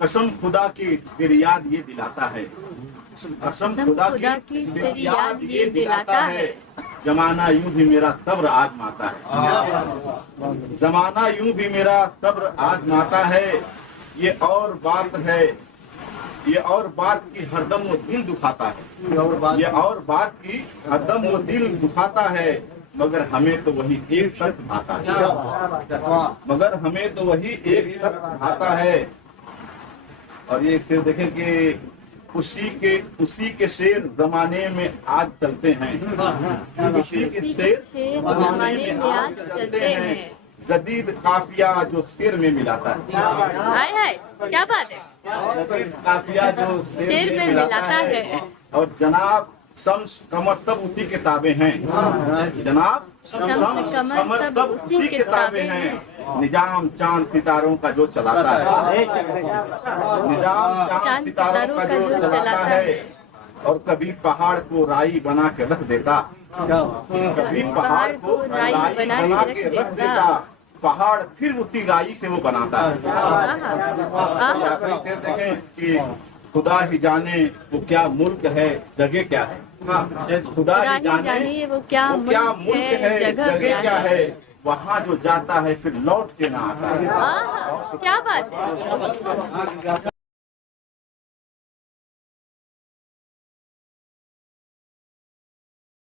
कसम खुदा की तेरी याद ये दिलाता है, कसम खुदा की तेरी याद ये दिलाता है, जमाना यूं भी मेरा सब्र आजमाता है, जमाना यूं भी मेरा सब्र आजमाता है। ये और बात है, ये और बात की हरदम वो दिल दुखाता है, ये और बात की हरदम वो दिल दुखाता है, मगर हमें तो वही एक शख्स भाता है, मगर हमें तो वही एक शख्स भाता है। और ये एक शेर देखें कि उसी के शेर जमाने में आज चलते हैं, उसी के शेर जमाने में आज चलते हैं, जदीद काफिया जो शेर में मिलाता है। हाय हाय, क्या बात है, जदीद काफिया जो शेर में मिलाता है। और जनाब शम्स कमर सब उसी किताबें हैं, जनाब शम्स कमर सब उसी किताबें हैं। निजाम चांद सितारों का जो चलाता है, निजाम चांद सितारों का जो चलाता है, और कभी पहाड़ को राई बना के रख देता, कभी पहाड़ को राई बना के रख देता, पहाड़ फिर उसी राई से वो बनाता है। देखें कि खुदा ही जाने वो क्या मुल्क है, जगह क्या है, खुदा ही जाने वो क्या मुल्क है, जगह क्या है, वहाँ जो जाता है फिर लौट के ना आता है। क्या बात है।